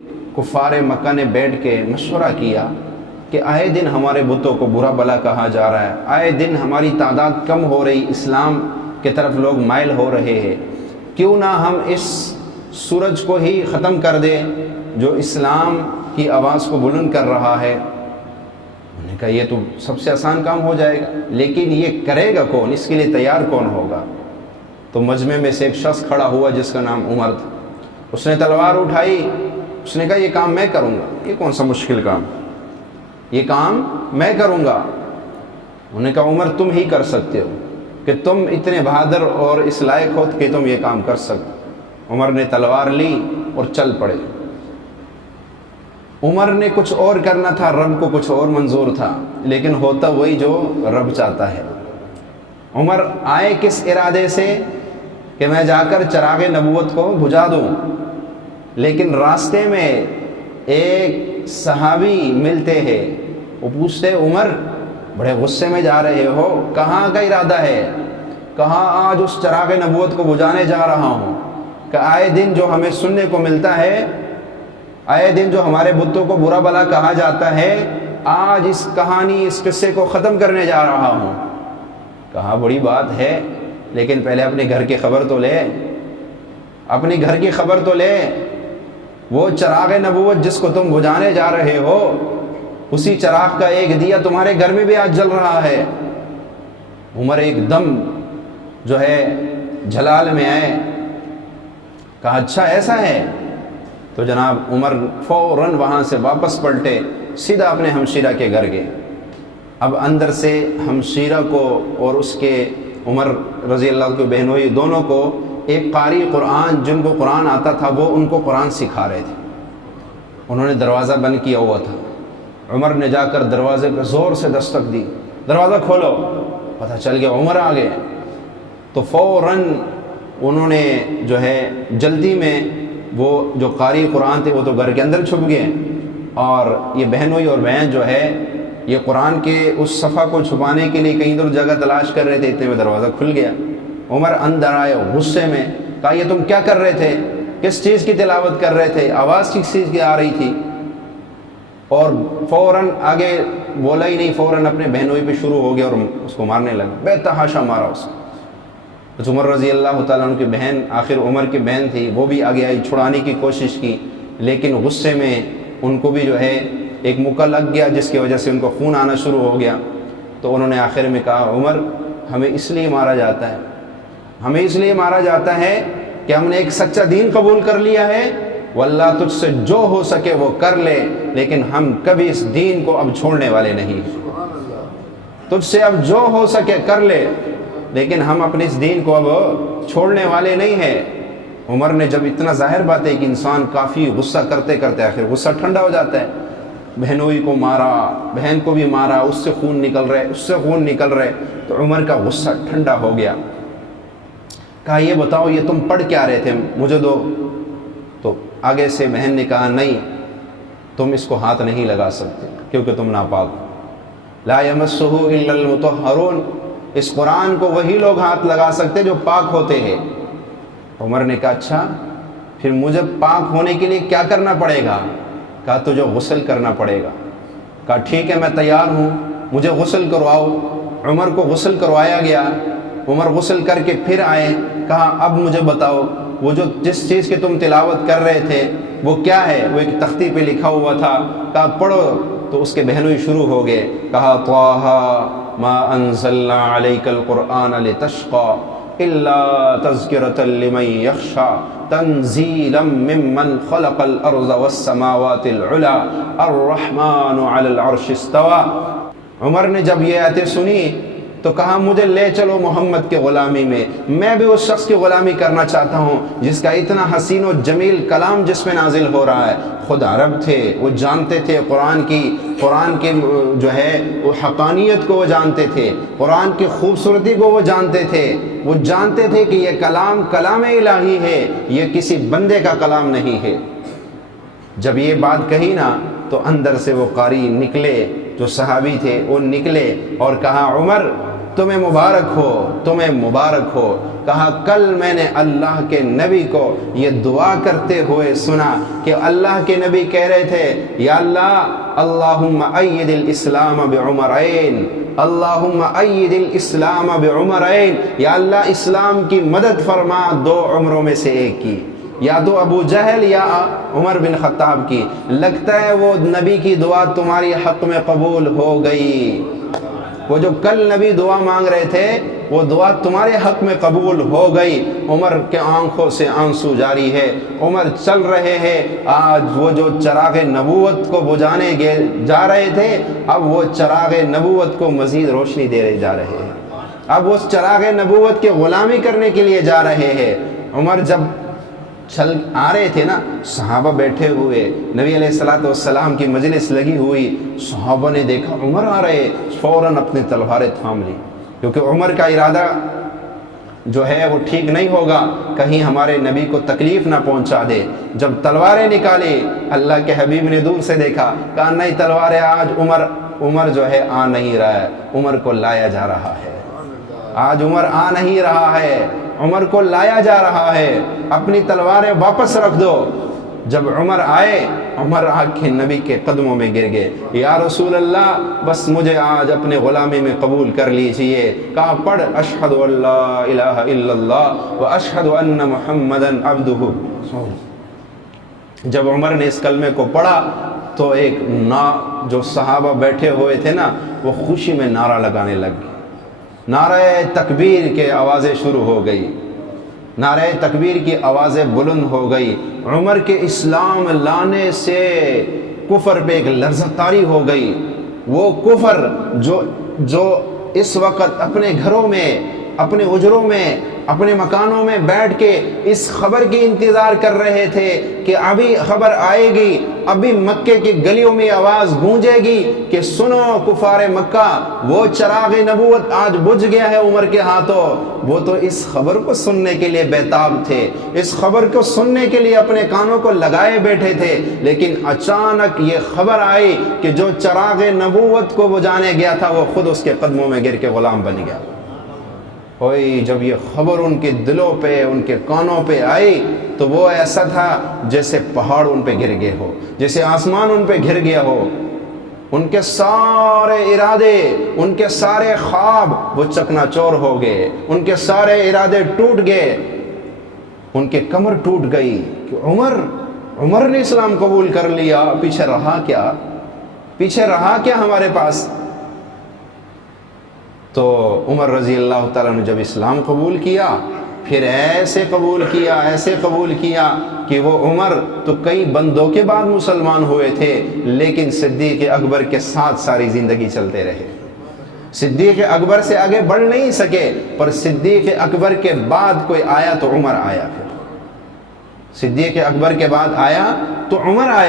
کفار مکہ نے بیٹھ کے مشورہ کیا کہ آئے دن ہمارے بتوں کو برا بلا کہا جا رہا ہے، آئے دن ہماری تعداد کم ہو رہی، اسلام کی طرف لوگ مائل ہو رہے ہیں، کیوں نہ ہم اس سورج کو ہی ختم کر دیں جو اسلام کی آواز کو بلند کر رہا ہے۔ انہوں نے کہا یہ تو سب سے آسان کام ہو جائے گا، لیکن یہ کرے گا کون، اس کے لیے تیار کون ہوگا؟ تو مجمع میں سے ایک شخص کھڑا ہوا جس کا نام عمر تھا، اس نے تلوار اٹھائی، اس نے کہا یہ کام میں کروں گا، یہ کون سا مشکل کام، یہ کام میں کروں گا۔ انہوں نے کہا عمر تم ہی کر سکتے ہو، کہ تم اتنے بہادر اور اس لائق ہو کہ تم یہ کام کر سکتے۔ عمر نے تلوار لی اور چل پڑے۔ عمر نے کچھ اور کرنا تھا، رب کو کچھ اور منظور تھا، لیکن ہوتا وہی جو رب چاہتا ہے۔ عمر آئے کس ارادے سے کہ میں جا کر چراغ نبوت کو بجھا دوں، لیکن راستے میں ایک صحابی ملتے ہیں، وہ پوچھتے عمر بڑے غصے میں جا رہے ہو، کہاں کا ارادہ ہے؟ کہاں آج اس چراغ نبوت کو بجھانے جا رہا ہوں کہ آئے دن جو ہمیں سننے کو ملتا ہے، آئے دن جو ہمارے بتوں کو برا بلا کہا جاتا ہے، آج اس کہانی اس قصے کو ختم کرنے جا رہا ہوں۔ کہا بڑی بات ہے، لیکن پہلے اپنے گھر کی خبر تو لے، اپنی گھر کی خبر تو لے۔ وہ چراغ نبوت جس کو تم بجھانے جا رہے ہو، اسی چراغ کا ایک دیا تمہارے گھر میں بھی آج جل رہا ہے۔ عمر ایک دم جو ہے جلال میں آئے، کہا اچھا ایسا ہے؟ تو جناب عمر فوراً وہاں سے واپس پلٹے، سیدھا اپنے ہمشیرہ کے گھر گئے۔ اب اندر سے ہمشیرہ کو اور اس کے عمر رضی اللہ عنہ کے بہنوئی دونوں کو ایک قاری قرآن، جن کو قرآن آتا تھا، وہ ان کو قرآن سکھا رہے تھے۔ انہوں نے دروازہ بند کیا ہوا تھا، عمر نے جا کر دروازے پر زور سے دستک دی، دروازہ کھولو۔ پتہ چل گیا عمر آ گئے، تو فوراً انہوں نے جو ہے جلدی میں، وہ جو قاری قرآن تھے وہ تو گھر کے اندر چھپ گئے، اور یہ بہنوئی اور بہن جو ہے یہ قرآن کے اس صفحہ کو چھپانے کے لیے کہیں ادھر جگہ تلاش کر رہے تھے، اتنے میں دروازہ کھل گیا۔ عمر اندر آئے غصے میں، کہا یہ تم کیا کر رہے تھے، کس چیز کی تلاوت کر رہے تھے، آواز کس چیز کی آ رہی تھی؟ اور فوراً آگے بولا ہی نہیں، فوراً اپنے بہنوئی پہ شروع ہو گیا اور اس کو مارنے لگا، بے تحاشا مارا اس کو۔ عمر رضی اللہ تعالیٰ عنہ کی بہن، آخر عمر کی بہن تھی، وہ بھی آگے آئی، چھڑانے کی کوشش کی، لیکن غصے میں ان کو بھی جو ہے ایک مکہ لگ گیا، جس کی وجہ سے ان کو خون آنا شروع ہو گیا۔ تو انہوں نے آخر میں کہا عمر ہمیں اس لیے مارا جاتا ہے، ہمیں اس لیے مارا جاتا ہے کہ ہم نے ایک سچا دین قبول کر لیا ہے، واللہ تجھ سے جو ہو سکے وہ کر لے، لیکن ہم کبھی اس دین کو اب چھوڑنے والے نہیں۔ تجھ سے اب جو ہو سکے کر لے، لیکن ہم اپنے اس دین کو اب چھوڑنے والے نہیں ہیں۔ عمر نے جب اتنا ظاہر بات ہے کہ انسان کافی غصہ کرتے کرتے آخر غصہ ٹھنڈا ہو جاتا ہے، بہنوئی کو مارا، بہن کو بھی مارا، اس سے خون نکل رہے، اس سے خون نکل رہے، تو عمر کا غصہ ٹھنڈا ہو گیا۔ کہا یہ بتاؤ یہ تم پڑھ کیا رہے تھے، مجھے دو۔ تو آگے سے بہن نے کہا نہیں، تم اس کو ہاتھ نہیں لگا سکتے کیونکہ تم ناپاک ہو، لا یمسہ الا المطہرون، اس قرآن کو وہی لوگ ہاتھ لگا سکتے جو پاک ہوتے ہیں۔ عمر نے کہا اچھا پھر مجھے پاک ہونے کے لیے کیا کرنا پڑے گا؟ کہا تجھے غسل کرنا پڑے گا۔ کہا ٹھیک ہے میں تیار ہوں، مجھے غسل کرواؤ۔ عمر کو غسل کروایا گیا، عمر غسل کر کے پھر آئے، کہا اب مجھے بتاؤ وہ جو جس چیز کی تم تلاوت کر رہے تھے وہ کیا ہے؟ وہ ایک تختی پہ لکھا ہوا تھا۔ کہا پڑھو، تو اس کے بہنوئی شروع ہو گئے، کہا طٰہٰ ما انزلنا علیک القرآن لتشقی الا تذکرۃ لمن یخشی تنزیلا ممن خلق الارض والسماوات العلی الرحمن علی العرش استوی۔ عمر نے جب یہ آیتیں سنی تو کہا مجھے لے چلو محمد کے غلامی میں بھی اس شخص کی غلامی کرنا چاہتا ہوں جس کا اتنا حسین و جمیل کلام جس میں نازل ہو رہا ہے۔ خود عرب تھے، وہ جانتے تھے قرآن کے جو ہے وہ حقانیت کو وہ جانتے تھے، قرآن کی خوبصورتی کو وہ جانتے تھے، وہ جانتے تھے کہ یہ کلام کلام الہی ہے، یہ کسی بندے کا کلام نہیں ہے۔ جب یہ بات کہی نا تو اندر سے وہ قاری نکلے، جو صحابی تھے وہ نکلے اور کہا عمر تمہیں مبارک ہو، تمہیں مبارک ہو۔ کہا کل میں نے اللہ کے نبی کو یہ دعا کرتے ہوئے سنا کہ اللہ کے نبی کہہ رہے تھے یا اللہ اللہم اید الاسلام بعمرین، اللہم اید الاسلام بعمرین، یا اللہ اسلام کی مدد فرما دو عمروں میں سے ایک کی، یا تو ابو جہل یا عمر بن خطاب کی۔ لگتا ہے وہ نبی کی دعا تمہاری حق میں قبول ہو گئی، وہ جو کل نبی دعا مانگ رہے تھے وہ دعا تمہارے حق میں قبول ہو گئی۔ عمر کے آنکھوں سے آنسو جاری ہے، عمر چل رہے ہیں، آج وہ جو چراغ نبوت کو بجھانے جا رہے تھے اب وہ چراغ نبوت کو مزید روشنی دے جا رہے ہیں، اب وہ چراغ نبوت کے غلامی کرنے کے لیے جا رہے ہیں۔ عمر جب چل آ رہے تھے نا، صحابہ بیٹھے ہوئے، نبی علیہ الصلوۃ والسلام کی مجلس لگی ہوئی، صحابہ نے دیکھا عمر آ رہے، فوراً اپنی تلواریں تھام لی، کیونکہ عمر کا ارادہ جو ہے وہ ٹھیک نہیں ہوگا، کہیں ہمارے نبی کو تکلیف نہ پہنچا دے۔ جب تلواریں نکالی اللہ کے حبیب نے دور سے دیکھا، کہا نہیں تلواریں آج عمر جو ہے آ نہیں رہا ہے، عمر کو لایا جا رہا ہے، آج عمر آ نہیں رہا ہے، عمر کو لایا جا رہا ہے، اپنی تلواریں واپس رکھ دو۔ جب عمر آئے، عمر آ کے نبی کے قدموں میں گر گئے، یا رسول اللہ بس مجھے آج اپنے غلامی میں قبول کر لیجئے۔ کہا پڑھ اشہد ان لا الہ الا اللہ و اشہد ان محمدا عبدہ۔ جب عمر نے اس کلمے کو پڑھا تو ایک جو صحابہ بیٹھے ہوئے تھے نا وہ خوشی میں نعرہ لگانے لگ گئے، نعرہ تکبیر کے آوازیں شروع ہو گئی، نعرہ تکبیر کی آوازیں بلند ہو گئی۔ عمر کے اسلام لانے سے کفر پہ ایک لرزہ طاری ہو گئی، وہ کفر جو اس وقت اپنے گھروں میں، اپنے اجروں میں، اپنے مکانوں میں بیٹھ کے اس خبر کی انتظار کر رہے تھے کہ ابھی خبر آئے گی، ابھی مکے کی گلیوں میں آواز گونجے گی کہ سنو کفار مکہ، وہ چراغ نبوت آج بجھ گیا ہے عمر کے ہاتھوں۔ وہ تو اس خبر کو سننے کے لیے بیتاب تھے، اس خبر کو سننے کے لیے اپنے کانوں کو لگائے بیٹھے تھے، لیکن اچانک یہ خبر آئی کہ جو چراغ نبوت کو بجھانے گیا تھا وہ خود اس کے قدموں میں گر کے غلام بن گیا۔ ہوئی جب یہ خبر ان کے دلوں پہ، ان کے کانوں پہ آئی تو وہ ایسا تھا جیسے پہاڑ ان پہ گر گئے ہو، جیسے آسمان ان پہ گر گیا ہو۔ ان کے سارے ارادے، ان کے سارے خواب وہ چکنا چور ہو گئے، ان کے سارے ارادے ٹوٹ گئے، ان کے کمر ٹوٹ گئی کہ عمر نے اسلام قبول کر لیا، پیچھے رہا کیا؟ پیچھے رہا کیا ہمارے پاس؟ تو عمر رضی اللہ تعالیٰ نے جب اسلام قبول کیا پھر ایسے قبول کیا کہ وہ عمر تو کئی بندوں کے بعد مسلمان ہوئے تھے، لیکن صدیق اکبر کے ساتھ ساری زندگی چلتے رہے۔ صدیق اکبر سے آگے بڑھ نہیں سکے، پر صدیق اکبر کے بعد کوئی آیا تو عمر آیا، پھر صدیق اکبر کے بعد آیا تو عمر آیا۔